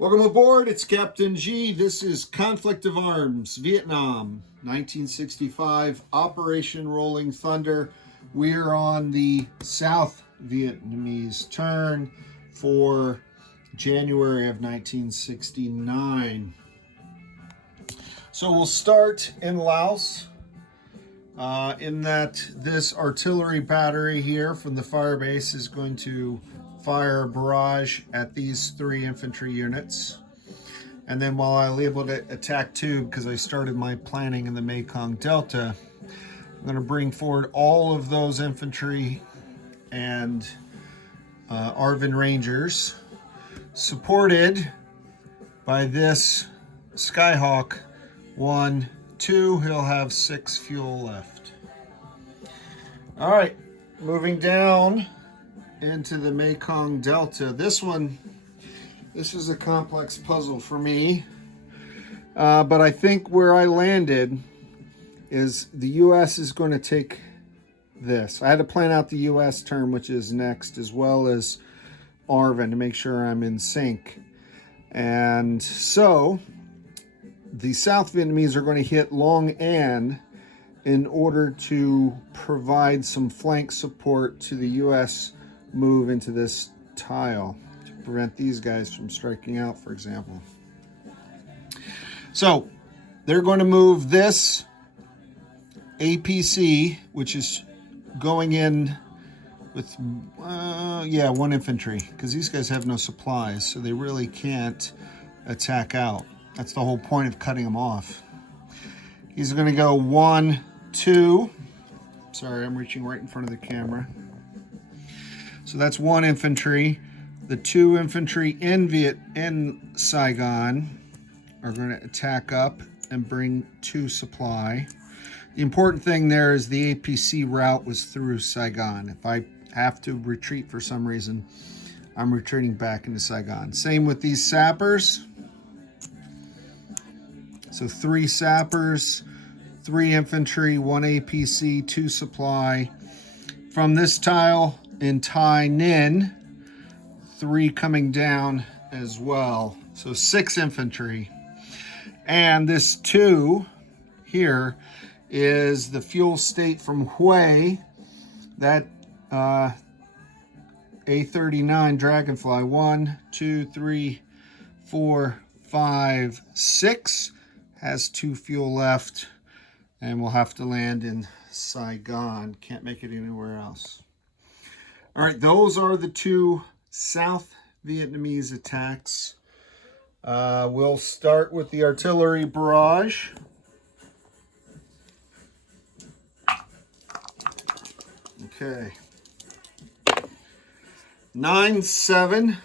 Welcome aboard, it's Captain G. This is Conflict of Arms, Vietnam, 1965, Operation Rolling Thunder. We're on the South Vietnamese turn for January of 1969. So we'll start in Laos, in that this artillery battery here from the fire base is going to fire a barrage at these 3 infantry units. And then while I labeled it Attack 2 because I started my planning in the Mekong Delta, I'm going to bring forward all of those infantry and ARVN Rangers, supported by this Skyhawk 1, 2. He'll have 6 fuel left. All right, moving down into the Mekong Delta. This is a complex puzzle for me, but I think where I landed is the U.S. is going to take this. I had to plan out the U.S. term, which is next, as well as ARVN, to make sure I'm in sync. And so the South Vietnamese are going to hit Long An in order to provide some flank support to the U.S. move into this tile to prevent these guys from striking out, for example. So they're going to move this APC, which is going in with 1 infantry, because these guys have no supplies, so they really can't attack out. That's the whole point of cutting them off. He's going to go 1, 2. Sorry, I'm reaching right in front of the camera. So that's 1 infantry. The 2 infantry in Saigon are going to attack up and bring 2 supply. The important thing there is the APC route was through Saigon. If I have to retreat for some reason, I'm retreating back into Saigon. Same with these sappers. So 3 sappers, 3 infantry, 1 APC, 2 supply. From this tile in Tai Ninh, 3 coming down as well. So 6 infantry. And this 2 here is the fuel state from Hue, that A39 Dragonfly. 1, 2, 3, 4, 5, 6. Has 2 fuel left, and we'll have to land in Saigon. Can't make it anywhere else. All right, those are the 2 South Vietnamese attacks. We'll start with the artillery barrage. Okay. 9-7.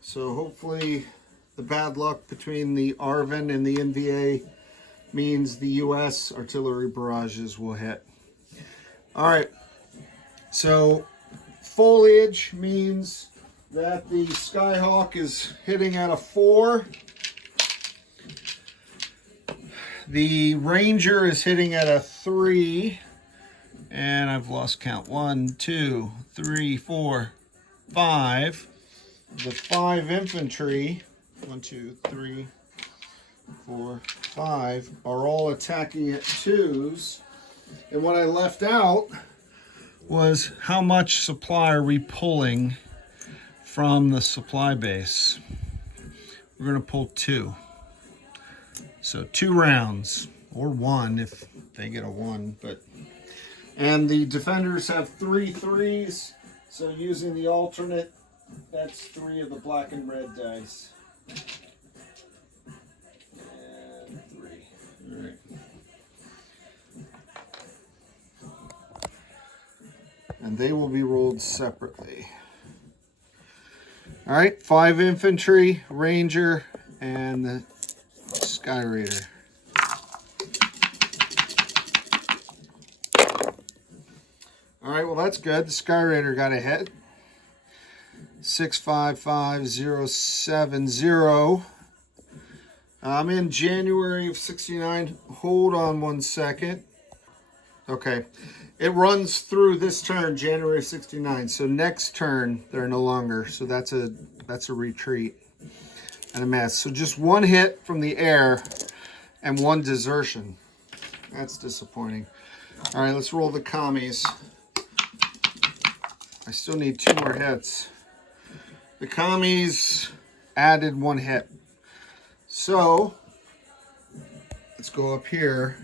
So hopefully the bad luck between the ARVN and the NVA means the U.S. artillery barrages will hit. All right. So foliage means that the Skyhawk is hitting at a 4. The Ranger is hitting at a 3. And I've lost count. 1, 2, 3, 4, 5. The 5 infantry, 1, 2, 3, 4, 5, are all attacking at 2s. And what I left out was how much supply are we pulling from the supply base. We're going to pull 2. So 2 rounds, or 1 if they get a 1. And the defenders have 3 3s, so using the alternate, that's 3 of the black and red dice. And 3. All right. And they will be rolled separately. All right, 5 infantry, Ranger, and the Sky Raider. All right, well, that's good. The Sky Raider got a hit. 655070. I'm in January of 69. Hold on 1 second. Okay. It runs through this turn, January of 69. So next turn, they're no longer. So that's a retreat. and a miss. So just one hit from the air and one desertion. That's disappointing. All right, let's roll the commies. I still need 2 more hits. The commies added 1 hit. So let's go up here.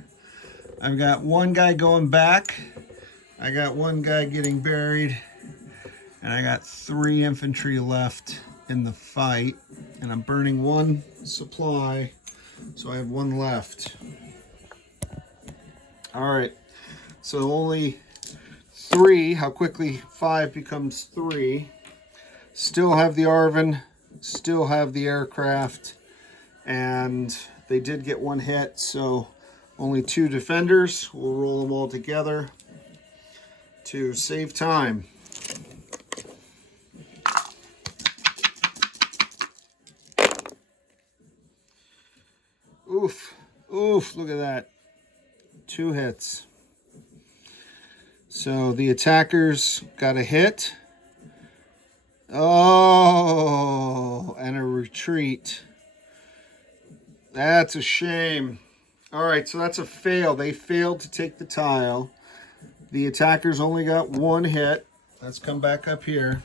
I've got 1 guy going back. I got 1 guy getting buried. And I got 3 infantry left in the fight. And I'm burning 1 supply. So I have 1 left. All right. So only 3. How quickly 5 becomes 3. Still have the ARVN. Still have the aircraft. And they did get 1 hit. So only 2 defenders. We'll roll them all together to save time. Oof. Oof. Look at that. 2 hits. So the attackers got a hit. Oh, and a retreat. That's a shame. All right, so that's a fail. They failed to take the tile. The attackers only got 1 hit. Let's come back up here.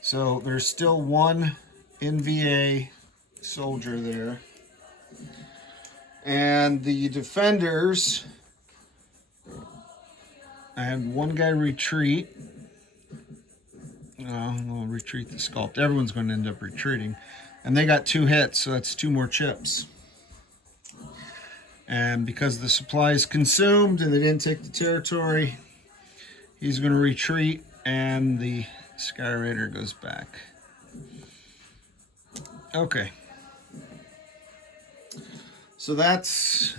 So there's still 1 NVA soldier there. And the defenders, I had 1 guy retreat. We'll retreat the sculpt. Everyone's going to end up retreating. And they got 2 hits, so that's 2 more chips. And because the supply is consumed and they didn't take the territory, he's going to retreat and the Sky Raider goes back. Okay. So that's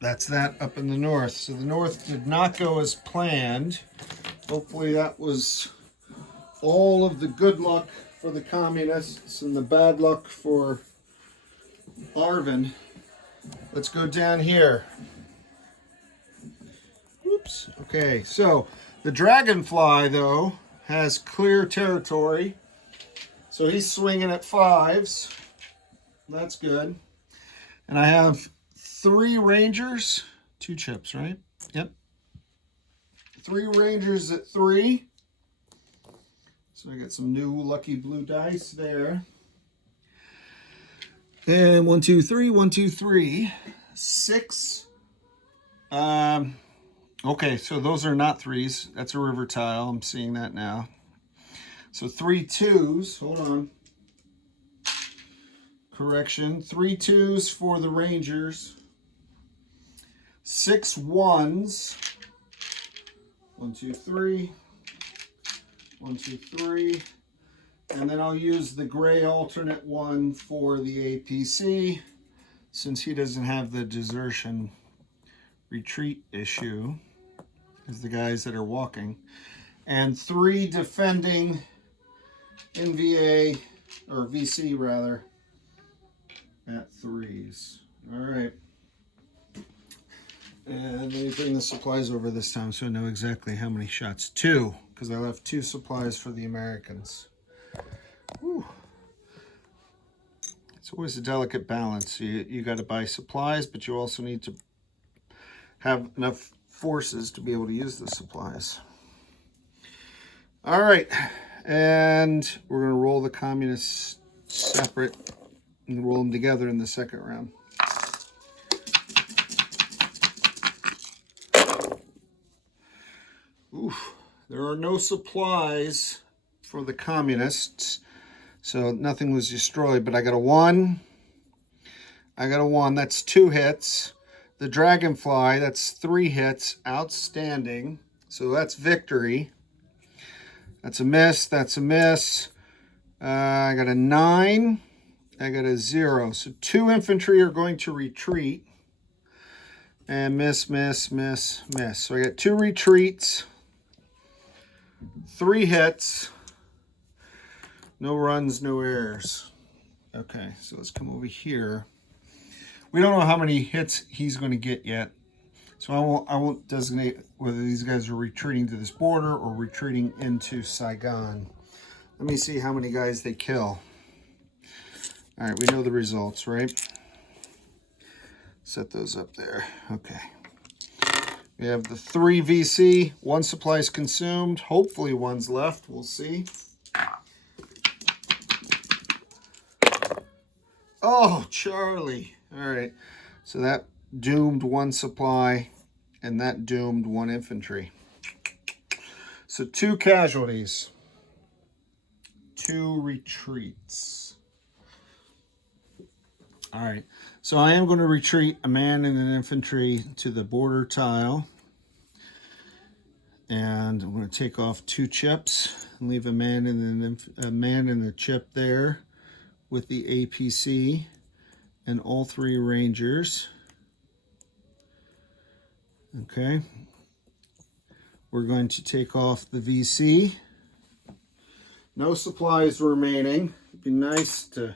that up in the north. So the north did not go as planned. Hopefully that was all of the good luck for the communists and the bad luck for ARVN. Let's go down here. Oops. Okay, so the Dragonfly, though, has clear territory. So he's swinging at 5s. That's good. And I have 3 Rangers. 2 chips, right? Yep. 3 Rangers at 3. So I got some new lucky blue dice there. And 1, 2, 3, 1, 2, 3, 6. Okay, so those are not 3s. That's a river tile. I'm seeing that now. So 3 2s. Hold on. Correction. 3 2s for the Rangers. 6 1s. 1, 2, 3. 1, 2, 3. And then I'll use the gray alternate 1 for the APC, since he doesn't have the desertion retreat issue, as the guys that are walking. And 3 defending NVA, or VC rather, at 3s. All right. And let me bring the supplies over this time so I know exactly how many shots. 2, because I left 2 supplies for the Americans. Whew. It's always a delicate balance. You got to buy supplies, but you also need to have enough forces to be able to use the supplies. All right, and we're going to roll the communists separate and roll them together in the second round. Oof. There are no supplies for the communists. So nothing was destroyed, but I got a 1. I got a 1. That's 2 hits. The Dragonfly, that's 3 hits. Outstanding. So that's victory. That's a miss. That's a miss. I got a 9. I got a 0. So 2 infantry are going to retreat. And miss, miss, miss, miss. So I got 2 retreats. 3 hits. No runs, no errors. Okay, so let's come over here. We don't know how many hits he's going to get yet. So I won't designate whether these guys are retreating to this border or retreating into Saigon. Let me see how many guys they kill. All right, we know the results, right? Set those up there. Okay. We have the 3 VC. 1 supply is consumed. Hopefully one's left. We'll see. Oh, Charlie. All right. So that doomed 1 supply, and that doomed 1 infantry. So 2 casualties. 2 retreats. All right. So I am going to retreat a man and an infantry to the border tile. And I'm going to take off 2 chips and leave a man and a chip there with the APC and all 3 Rangers. Okay. We're going to take off the VC. No supplies remaining. It'd be nice to...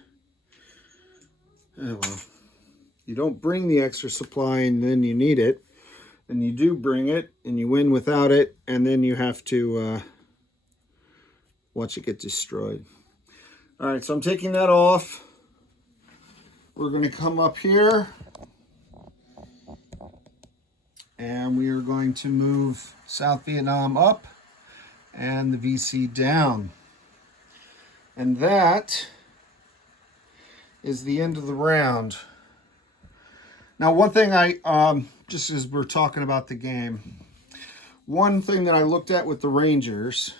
Oh, well. You don't bring the extra supply and then you need it. And you do bring it and you win without it. And then you have to watch it get destroyed. All right, so I'm taking that off. We're going to come up here. And we are going to move South Vietnam up and the VC down. And that is the end of the round. Now, one thing just as we're talking about the game, one thing that I looked at with the Rangers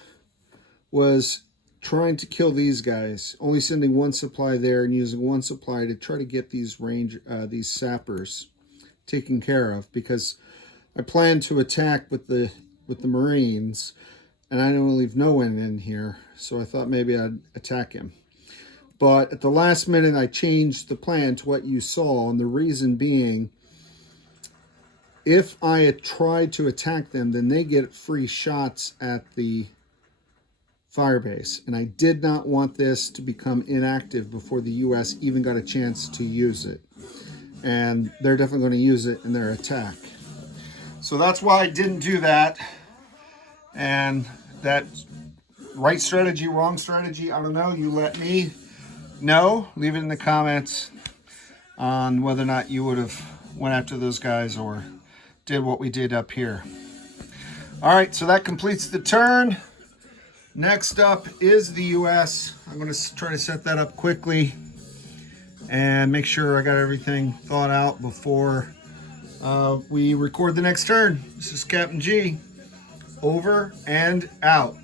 was trying to kill these guys, only sending 1 supply there and using 1 supply to try to get these sappers taken care of, because I plan to attack with the Marines, and I don't want to leave no one in here, so I thought maybe I'd attack him. But at the last minute, I changed the plan to what you saw, and the reason being, if I had tried to attack them, then they get free shots at the firebase. And I did not want this to become inactive before the U.S. even got a chance to use it. And they're definitely going to use it in their attack. So that's why I didn't do that. And that right strategy, wrong strategy, I don't know. You let me know. Leave it in the comments on whether or not you would have went after those guys or did what we did up here. All right, so that completes the turn. Next up is the U.S. I'm going to try to set that up quickly and make sure I got everything thought out before we record the next turn. This is Captain G. Over and out.